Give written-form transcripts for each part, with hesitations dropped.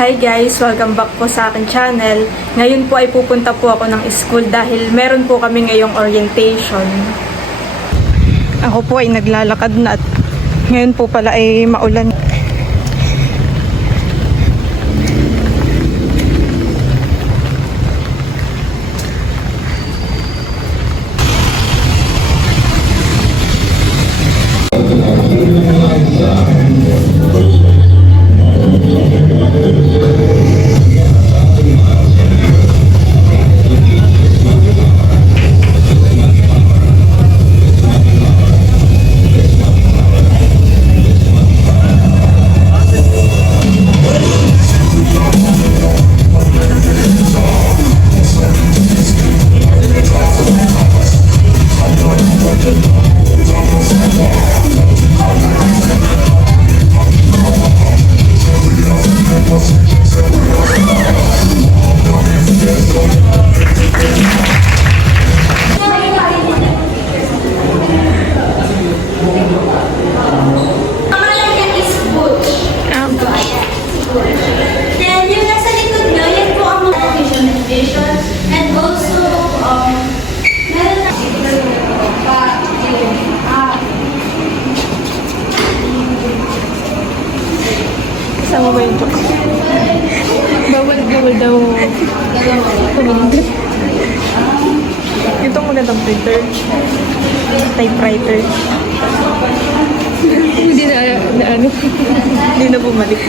Hi guys! Welcome back po sa aking channel. Ngayon po ay pupunta po ako ng school dahil meron po kami ngayong orientation. Ako po ay naglalakad na at ngayon po pala ay maulan. Sama ba yung jokes? Bawal daw. Tumindot. Itong magandang printer. Typewriter. Hindi na ano. Hindi na bumalik.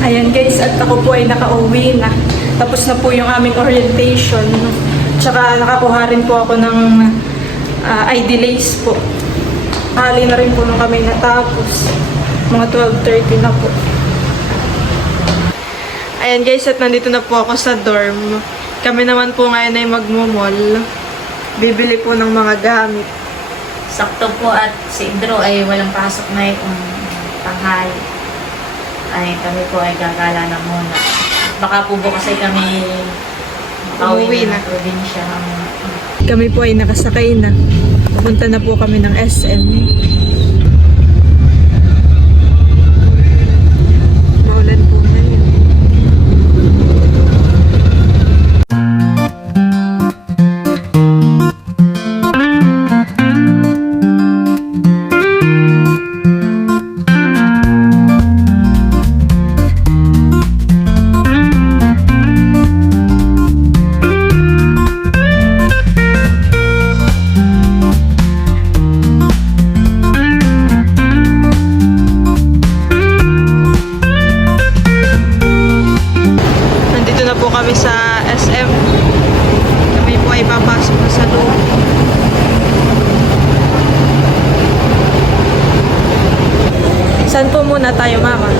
Ayan guys, at ako po ay nakauwi na. Tapos na po yung aming orientation. Tsaka nakakuha rin po ako ng ID lace po. Hali na rin po nung kami natapos. Mga 12:30 na po. Ayan guys, at nandito na po ako sa dorm. Kami naman po ngayon ay magmumall. Bibili po ng mga gamit. Sakto po at si Indro ay walang pasok na yung tanghali. Ay kami po ay gagala na muna. Baka po bukas ay kami Uuwi makauwi na. na probinsya. Kami po ay nakasakay na. Pupunta na po kami ng SM. Maulan po ngayon. tayo, Mama?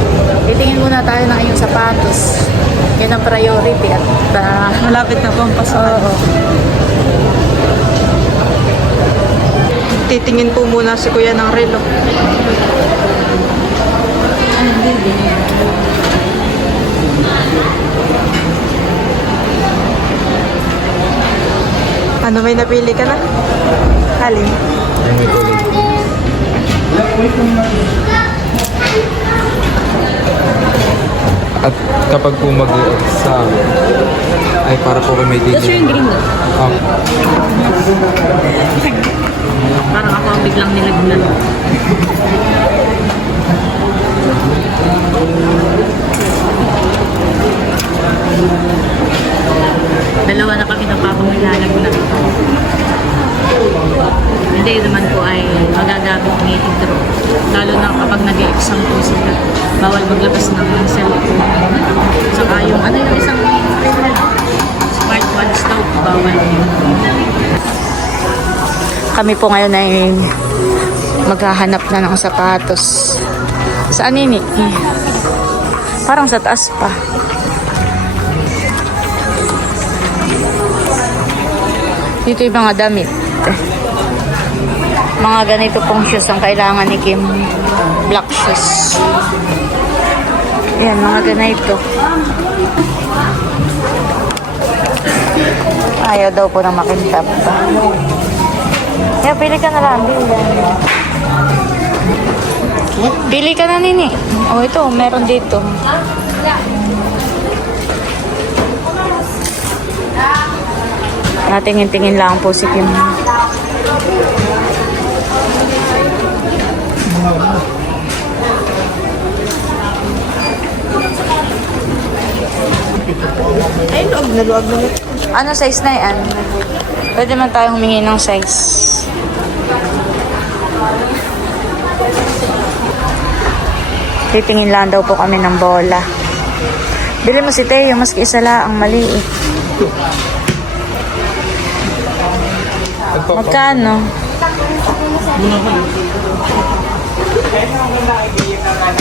Titingin muna tayo ng iyong sapatos. Yan ang priority at Malapit na po ang pasukan. oo. Titingin po muna si Kuya ng relo. Ano, may napili ka na? Alin? Yung may kulay. At kapag po mag-exam, ay para po kay may That's yung green na. Ah, Parang ako ang biglang nilagnan. Dalawa na kami ng papang nilalagnan. Hindi naman po ay magagamit ni Idro. Lalo na kapag nag-exam po sila. Bawal maglabas ng cellphone. Saka yung ano yung isang smartwatch daw, bawal yun. Kami po ngayon ay maghahanap na ng sapatos. Saan ini? Parang sa taas pa. Dito yung mga damit. Mga ganito pong shoes ang kailangan ni Kim. Black shoes. Yan, mga ganito. Ayaw daw po ng makintab. Kaya pili ka na lang. Pili ka na, Nini. Oh, ito, meron dito. Natingin-tingin lang po si Kim. Ay, luag na. Ano size na yan? Pwede man tayong humingi ng size. Titingin lang daw po kami ng bola. Bili mo si Teo, maski isa lang ang maliit. Magkano?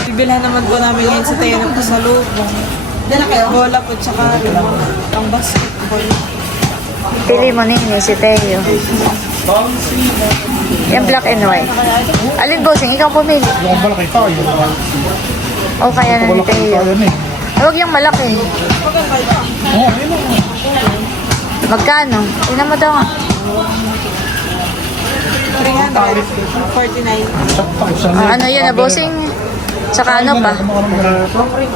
Bibilhan naman po namin ngayon sa tayo ng pasalubong. Bola po, tsaka ang basketball. Pili mo Nini si Teo. Yung black and white. Alin bossing, ikaw pumili. Yung malaki tayo. O kaya na ni Teo. Huwag yung malaki. Oo, ayun lang. Magkano? Tingnan mo daw nga. 349. Ano yun na bossing? Tsaka ano pa?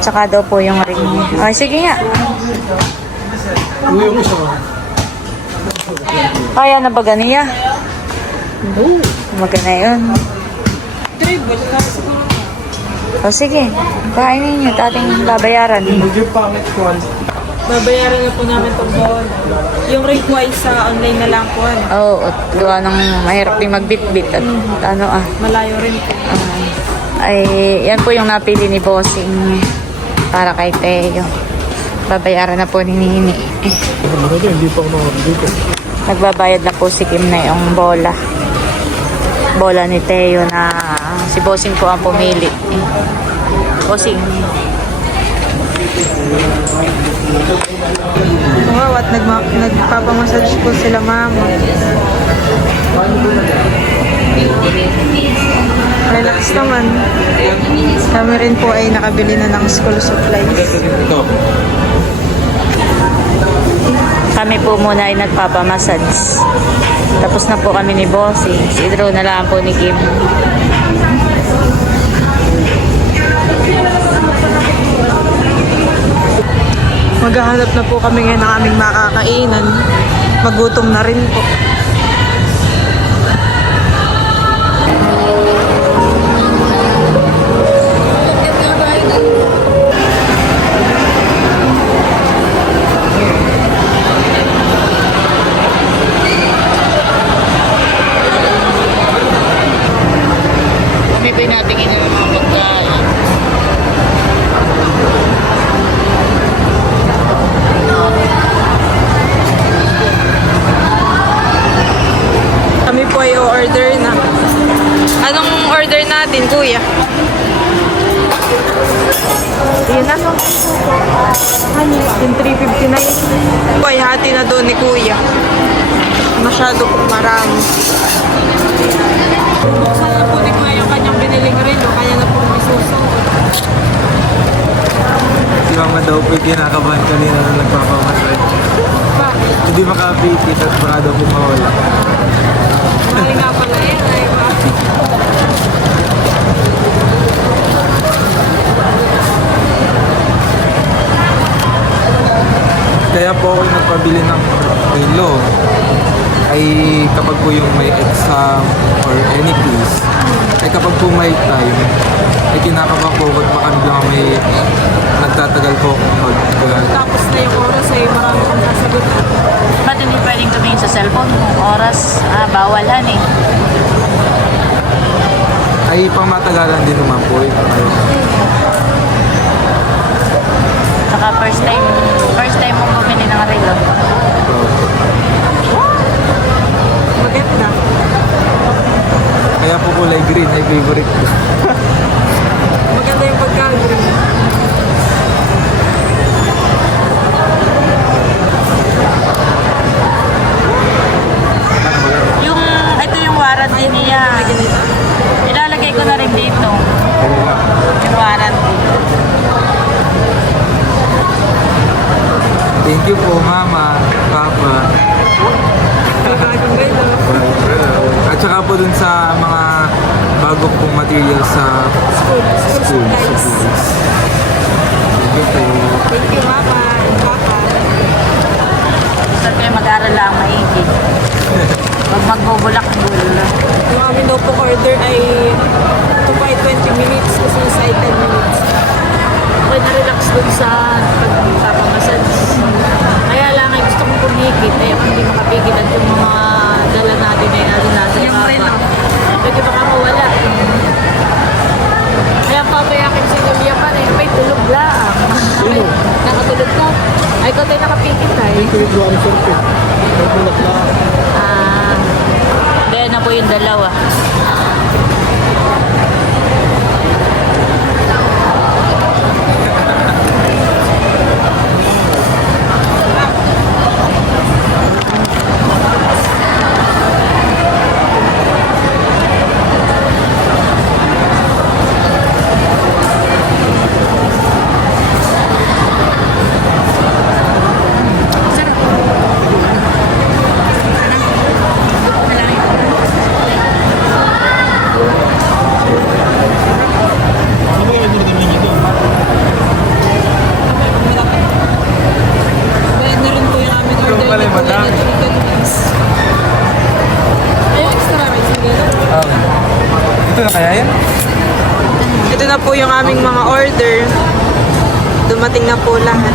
Tsaka daw po yung ring. Ay, sige nga. Yung isa ko. Kaya na ba ganiya? Magana yun. Dribble na siguro. O sige, kainin nyo. Ating babayaran. Medyo pangit ko. Babayaran na po namin itong bola. Yung rate wise sa online na lang po. Oo, gawa ng mahirap din magbitbit at ano Malayo rin po. ay yan po yung napili ni Bossing para kay Teo. Babayaran na po ni Nini. Hindi pa ako dito. Nagbabayad na po si Kim na yung bola. Bola ni Teo na si Bossing po ang pumili. Bossing. Wow, at nagpapamassage po sila, Mama. Relax naman. Kami rin po ay nakabili na ng school supplies. ito. Kami po muna ay nagpapamassage. Tapos na po kami ni Bossing. Si Drew na lang po ni Kim. Maghahanap na po kami ngayon ng aming makakainan. Magutom na rin po. Kami po natingin ng mga pagkain. Yun na. Yung 359. Boy, hati na doon ni Kuya. Masyado pong marami. Buksan na po ni Kuya yung kanyang biniling relo. Kaya na po may susunod. Si Mama daw po kinakabahan kanina na nagpapamassage. Bakit? Hindi makapikit at baka daw po mawala. Mahal nga pala yan. Ay, bakit? Kaya po ako nagpabili ng relo ay kapag po yung may exam or any quiz, ay kapag po may time, ay kinakabahan po at baka biglang may nagtatagal po pag Tapos na yung oras ay marami kang sasagutan. Ba't hindi pwedeng tumingin sa cellphone kung oras? Bawalan eh. ay pangmatagalan din naman po eh. Saka first time mo bumili ng relo. Maganda. Kaya po kulay green ay favorite ko. Maganda yung pagka-green. Ito yung warranty niya. Ilalagay ko na rin dito. Yung warranty. Thank you po Mama, Papa. May bagong relo. At saka po dun sa mga bago pong material sa School school. supplies. Thank you po. Thank you, Mama and Papa. Saan kayo mag-aaral lang maigi. Huwag magbubulak-bul. Yung amin daw po order ay 2 by 20 minutes kasi yung side 10 minutes. Okay, na-relax dun sa pagpapamassage. Kaya lang ay gusto kong pumigit. Eh, kung hindi makapigit at yung mga dala natin ay nasa Yung relo. Pwede baka mawala. Kaya papayakin si Julia pa rin. May tulog lang. Nakatulog ka. Ay, ikaw tayo nakapigit tayo. Pinagawa ng survey. Nagulat na. Dahil na po yung dalawa. Ano ba yung hindi dito? Bayad na rin po yung aming order. Ikaw pala yung madami. Ay, extra rice. Hindi na. Ito na kaya yan? Ito na po yung aming mga order. Dumating na po lahat.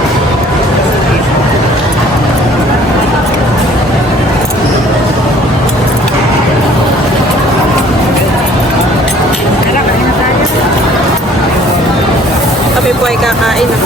Kami po ay kakain na.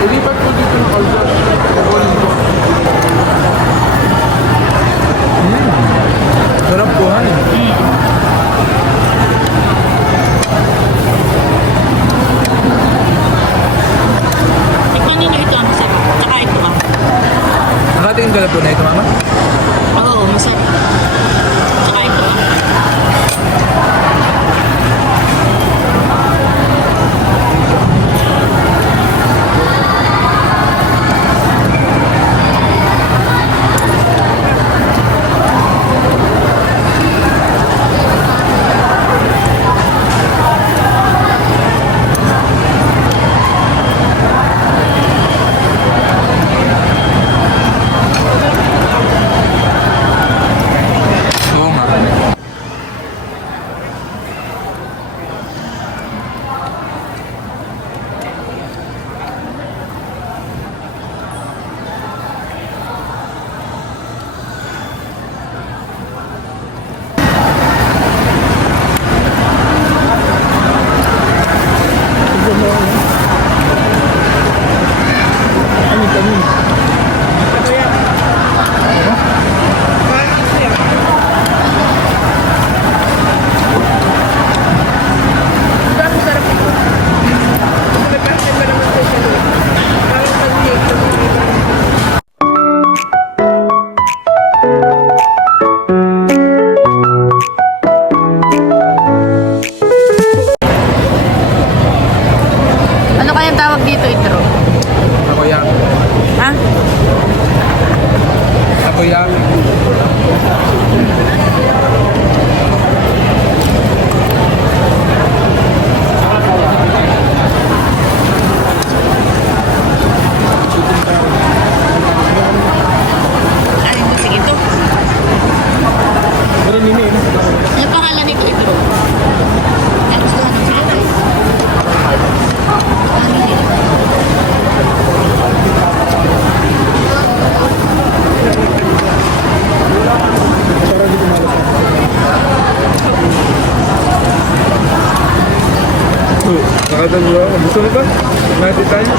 Ilipat po dito ng order. Kukunin ko. Sarap po, honey. Kanino ito ang masarap? Tsaka ito ka. Nakatingin ka na po na ito, Mama? Oo, masarap. Tsaka ito ka. kuya. Ay, sige ito. Pero nini, Ano pangalan nito ito? Ano gusto ka ng sila? Ano nila? para di kumalas. Nakadalawa ako. Gusto mo ba? Natin tayo?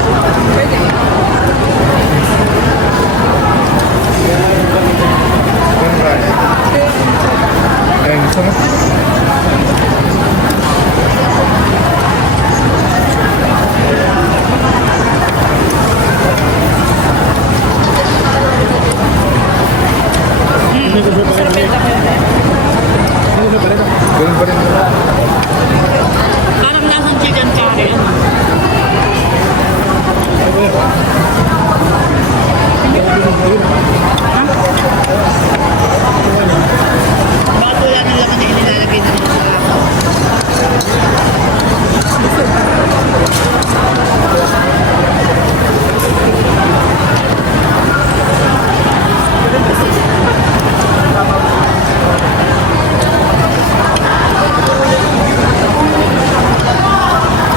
Ayun, gusto mo? Hindi ko siya pa rin. Hindi siya pa rin. Ganun pa rin. Parang lasang chicken curry. Bago lang ang laman na inilalagay ng masarap.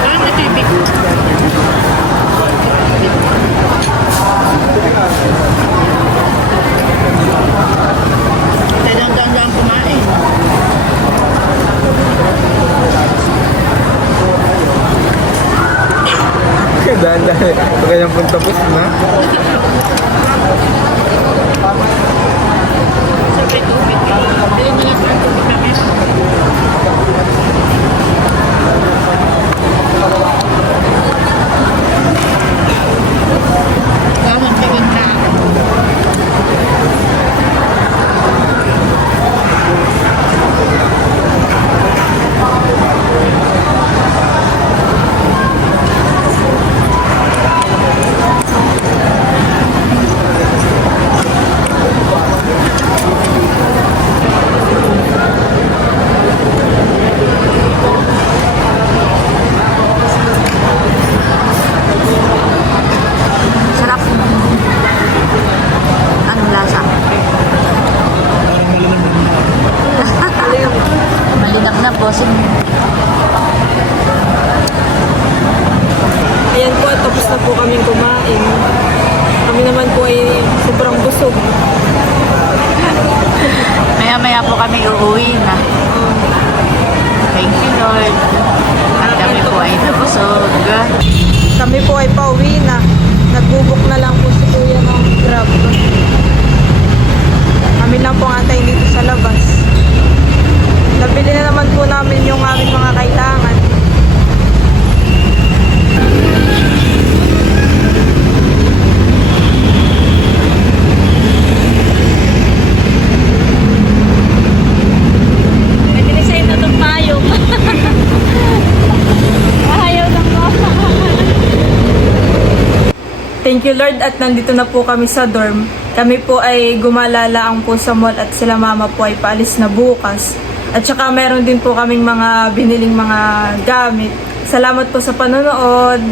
Parang natipik. Dadang-dang kumain. Dahan-dahan. Ito kanyang pong tapos na. Siyempre, tubig. Bili mo lang ng tubig kami. Lasang chicken curry. Sarap. Anong lasa? Malinam na, bossing. Ayan po, at tapos na po kaming kumain. Kami naman po ay sobrang busog. Maya-maya po kami uuwi na. Thank you, Lord. At kami po ay nabusog. Kami po ay pauwi na. Nagbubok na lang po si Kuya ng Grab. Kami lang po ang antayin dito sa labas. Nabili na naman po namin yung aming mga kailangan. Nagkili sa'yo na itong payong. Ayaw lang mo. Thank you Lord at nandito na po kami sa dorm. Kami po ay gumalalaang po sa mall at sila mama po ay paalis na bukas. At saka meron din po kaming mga biniling mga gamit. Salamat po sa panonood.